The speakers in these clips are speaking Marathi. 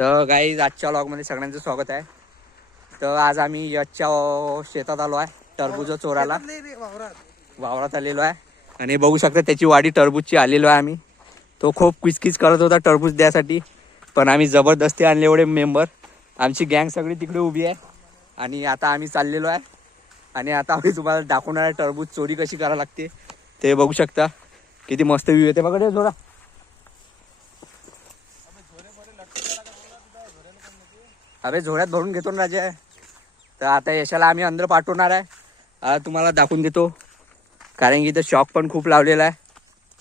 तर गाईज आजच्या व्लॉगमध्ये सगळ्यांचं स्वागत आहे. तर आज आम्ही यशच्या शेतात आलो आहे टरबूज चोरायला. वावरात आलेलो आहे आणि बघू शकता त्याची वाडी टरबूजची आलेलो आहे आम्ही. तो खूप किचकिच करत होता टरबूज द्यासाठी, पण आम्ही जबरदस्ती आणले एवढे मेंबर. आमची गँग सगळी तिकडे उभी आहे आणि आता आम्ही चाललेलो आहे आणि आता आम्ही तुम्हाला दाखवणार आहे टरबूज चोरी कशी करायला लागते. ते बघू शकता किती मस्त व्ह्यू येते बघा ते जोरा. अबे झोळ्यात भरून घेतो ना राजा. तर आता यशाला आम्ही अंदर पाठवणार आहे. आता तुम्हाला दाखवून देतो, कारण की इथं शॉक पण खूप लावलेला आहे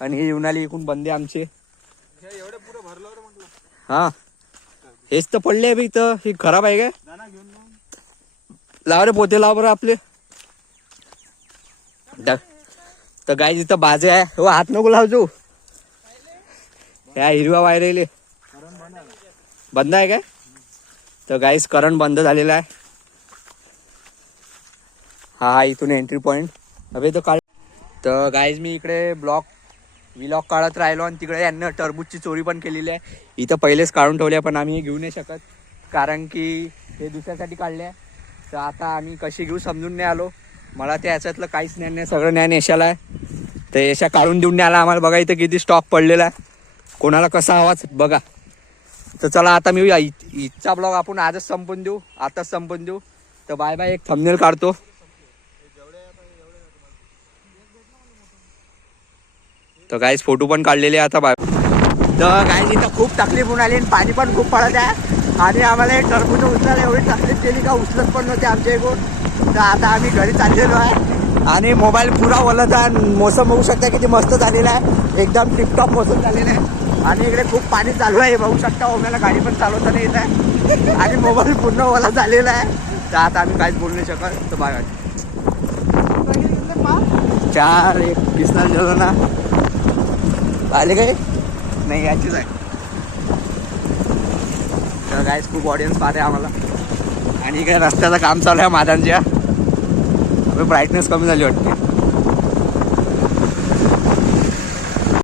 आणि हे येऊन एकूण बंदे आमचे. हा हेच तर पडले बी इथं. हे खराब आहे काय? लाव रे पोते लाव बरं आपले. तर गाय इथं बाजे आहे. हो हात नको लावजो. ह्या हिरवा वायरेले बंद आहे काय? तर गाईस करंट बंद झालेला आहे. हा इथून एंट्री पॉइंट. अबे तो काढ. तर गाईज मी इकडे व्लॉग काढत राहिलो आणि तिकडे यांना टरबूजची चोरी पण केलेली आहे. इथं पहिलेच काढून ठेवले, पण आम्ही घेऊ नाही शकत कारण की हे दुसऱ्यासाठी काढले आहे. तर आता आम्ही कशी घेऊ समजून नाही आलो. मला त्या याच्यातलं काहीच ज्ञान नाही, सगळं ज्ञान यशाला आहे. तर यशा काढून देऊन नाही आला आम्हाला. बघा इथं किती स्टॉक पडलेला आहे, कोणाला कसा आवाज बघा. तर चला आता मी इथचा ब्लॉग आपण आजच संपवून देऊ, आताच संपवून देऊ. तर बाय बाय. एक थंबनेल काढतो. तर गाईज फोटो पण काढलेले आता बाय. तर गाईज इथं खूप तकलीफ होऊन आली आणि पाणी पण खूप पडत आहे आणि आम्हाला एक टरबूज उचलायला एवढी तकलीफ केली का उचलत पण नव्हते आमच्या इकडून. तर आता आम्ही घरी चाललेलो आहे आणि मोबाईल पुरा ओलत आहे. मोसम बघू शकता किती मस्त झालेला आहे, एकदम टिपटॉप मोसम झालेला आहे आणि इकडे खूप पाणी चालू आहे. बघू शकता ओम्याला गाडी पण चालवताना येत आहे आणि मोबाईल पूर्ण ओला झालेला आहे. तर आता आम्ही काहीच बोलू नाही शकत. तर बघा 4 एक दिसणार गेलो ना आले काय नाही याचीच आहे. तर गाईज खूप ऑडियन्स पाहते आम्हाला आणि काय रस्त्याचं काम चालू आहे मादांच्या. ब्राईटनेस कमी झाली वाटते.